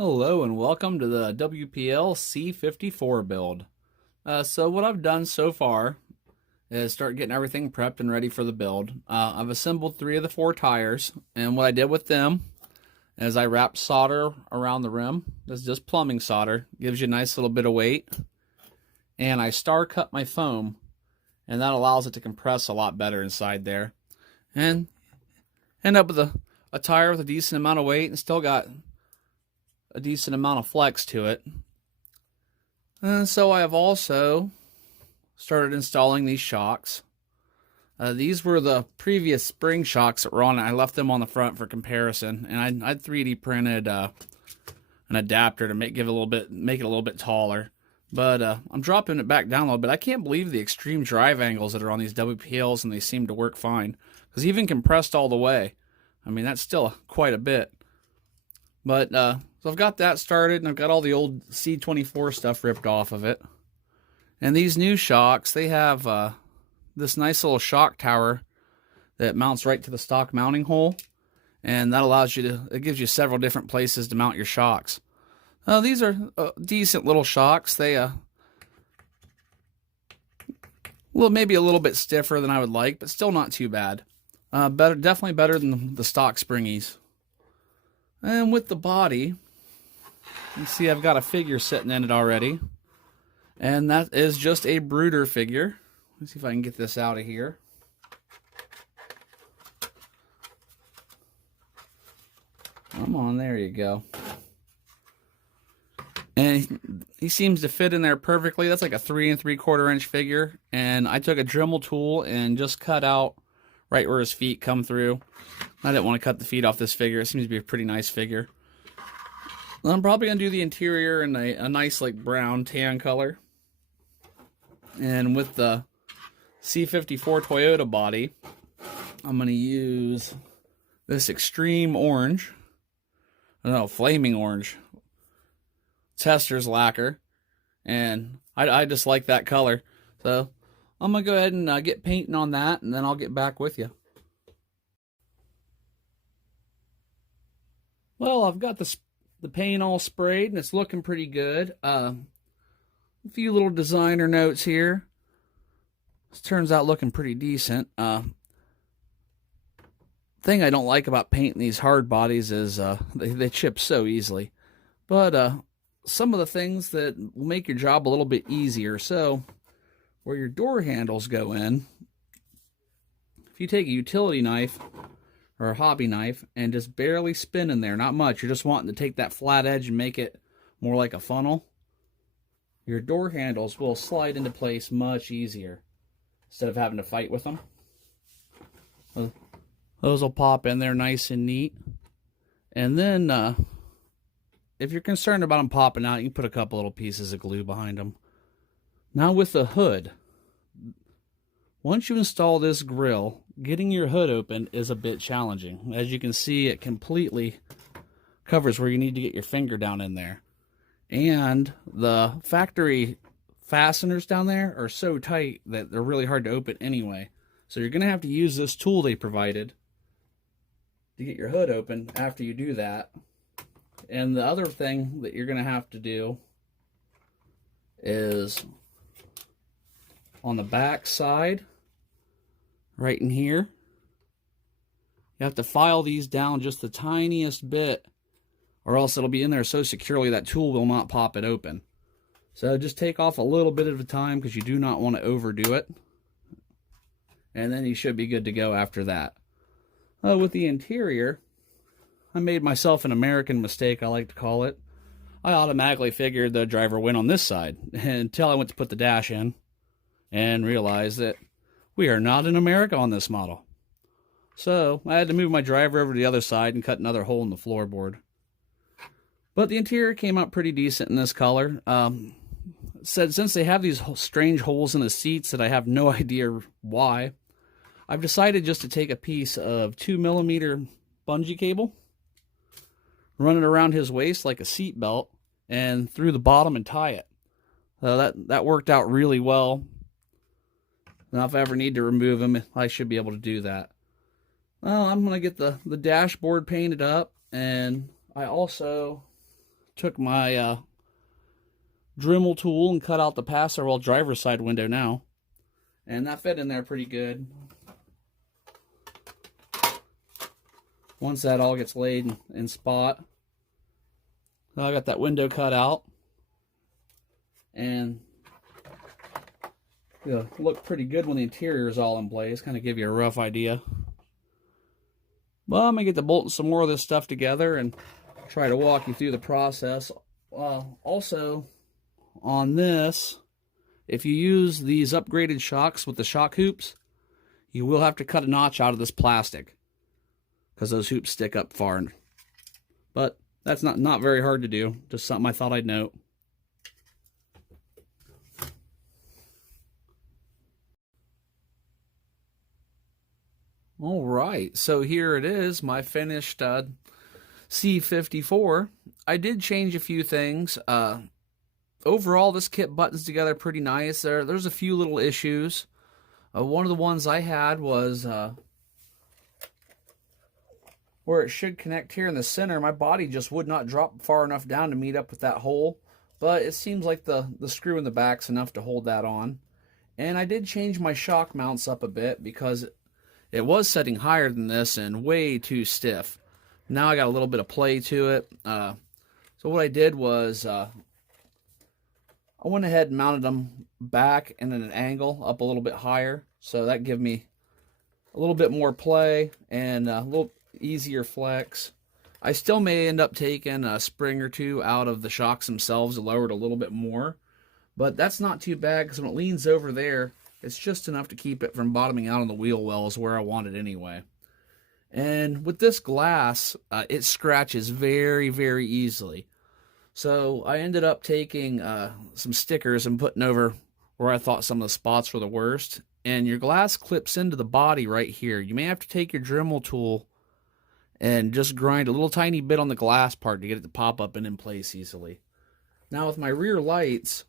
Hello and welcome to the WPL C-54 build. So what I've done so far is start getting everything prepped and ready for the build. I've assembled 3 of the 4 tires, and what I did with them is I wrapped solder around the rim. This is just plumbing solder, gives you a nice little bit of weight. And I star cut my foam, and that allows it to compress a lot better inside there. And end up with a tire with a decent amount of weight and still got a decent amount of flex to it. And so I have also started installing these shocks. These were the previous spring shocks that were on it. I left them on the front for comparison, and I 3D printed an adapter to make it a little bit taller. But I'm dropping it back down a little bit. I can't believe the extreme drive angles that are on these WPLs, and they seem to work fine. Because even compressed all the way, I mean, that's still quite a bit. But so I've got that started, and I've got all the old C-24 stuff ripped off of it. And these new shocks, they have this nice little shock tower that mounts right to the stock mounting hole, and that allows you to, it gives you several different places to mount your shocks. These are decent little shocks. They well, maybe a little bit stiffer than I would like, but still not too bad. Definitely better than the stock springies. And with the body, you see I've got a figure sitting in it already. And that is just a brooder figure. Let's see if I can get this out of here. Come on, there you go. And he seems to fit in there perfectly. That's like a 3 3/4 inch figure. And I took a Dremel tool and just cut out right where his feet come through. I didn't want to cut the feet off this figure. It seems to be a pretty nice figure. I'm probably going to do the interior in a nice like brown tan color. And with the C-54 Toyota body, I'm going to use this extreme orange. I don't know, flaming orange. Tester's lacquer. And I just like that color. So I'm going to go ahead and get painting on that, and then I'll get back with you. Well, I've got the paint all sprayed, and it's looking pretty good. A few little designer notes here. This turns out looking pretty decent. Thing I don't like about painting these hard bodies is they chip so easily. But some of the things that will make your job a little bit easier. So where your door handles go in, if you take a utility knife or a hobby knife and just barely spin in there, not much, you're just wanting to take that flat edge and make it more like a funnel, your door handles will slide into place much easier instead of having to fight with them. Those will pop in there nice and neat. And then if you're concerned about them popping out, you can put a couple little pieces of glue behind them. Now with the hood, once you install this grill, getting your hood open is a bit challenging. As you can see, it completely covers where you need to get your finger down in there. And the factory fasteners down there are so tight that they're really hard to open anyway. So you're going to have to use this tool they provided to get your hood open after you do that. And the other thing that you're going to have to do is on the back side, right in here, you have to file these down just the tiniest bit, or else it'll be in there so securely that tool will not pop it open. So just take off a little bit at a time because you do not want to overdo it. And then you should be good to go after that. With the interior, I made myself an American mistake, I like to call it. I automatically figured the driver went on this side until I went to put the dash in and realized that we are not in America on this model. So I had to move my driver over to the other side and cut another hole in the floorboard. But the interior came out pretty decent in this color. Since they have these strange holes in the seats that I have no idea why, I've decided just to take a piece of 2mm bungee cable, run it around his waist like a seat belt, and through the bottom and tie it. So that worked out really well. Now if I ever need to remove him, I should be able to do that. Well, I'm going to get the dashboard painted up, and I also took my Dremel tool and cut out the passer well driver's side window now. And that fit in there pretty good. Once that all gets laid in spot. So I got that window cut out. And it'll look pretty good when the interior is all in place. Kind of give you a rough idea. Well, I'm going to get to bolting some more of this stuff together and try to walk you through the process. Also, on this, if you use these upgraded shocks with the shock hoops, you will have to cut a notch out of this plastic because those hoops stick up far. But that's not very hard to do. Just something I thought I'd note. All right, so here it is, my finished C-54. I did change a few things. Overall, this kit buttons together pretty nice. There's a few little issues. One of the ones I had was where it should connect here in the center. My body just would not drop far enough down to meet up with that hole, but it seems like the screw in the back's enough to hold that on. And I did change my shock mounts up a bit because it was setting higher than this and way too stiff. Now I got a little bit of play to it. So what I did was I went ahead and mounted them back and at an angle up a little bit higher. So that gave me a little bit more play and a little easier flex. I still may end up taking a spring or two out of the shocks themselves to lower it a little bit more. But that's not too bad because when it leans over there, it's just enough to keep it from bottoming out on the wheel wells where I want it anyway. And with this glass, it scratches very, very easily. So I ended up taking some stickers and putting over where I thought some of the spots were the worst. And your glass clips into the body right here. You may have to take your Dremel tool and just grind a little tiny bit on the glass part to get it to pop up and in place easily. Now with my rear lights,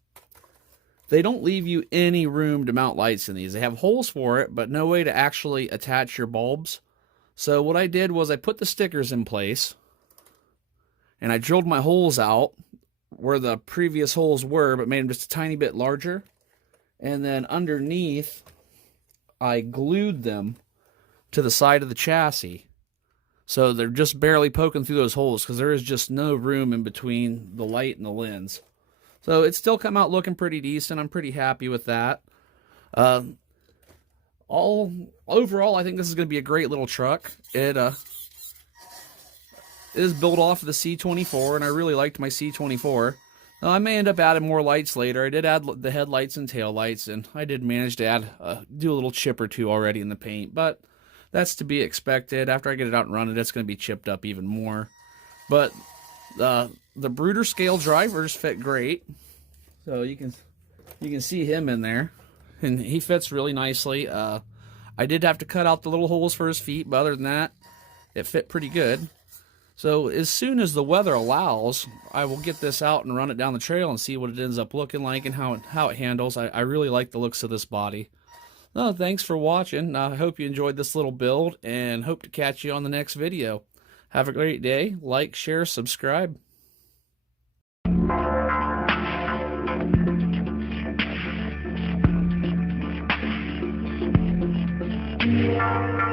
they don't leave you any room to mount lights in these. They have holes for it, but no way to actually attach your bulbs. So what I did was I put the stickers in place, and I drilled my holes out where the previous holes were, but made them just a tiny bit larger. And then underneath, I glued them to the side of the chassis. So they're just barely poking through those holes because there is just no room in between the light and the lens. So it's still come out looking pretty decent. I'm pretty happy with that. Overall, I think this is going to be a great little truck. It is built off of the C-24, and I really liked my C-24. I may end up adding more lights later. I did add the headlights and taillights, and I did manage to do a little chip or two already in the paint, but that's to be expected. After I get it out and running, it's going to be chipped up even more. But the Brooder scale drivers fit great, so you can see him in there, and he fits really nicely. I did have to cut out the little holes for his feet, but other than that, it fit pretty good. So as soon as the weather allows, I will get this out and run it down the trail and see what it ends up looking like and how it handles. I really like the looks of this body. Well, thanks for watching. I hope you enjoyed this little build and hope to catch you on the next video. Have a great day. Like, share, subscribe. Yeah.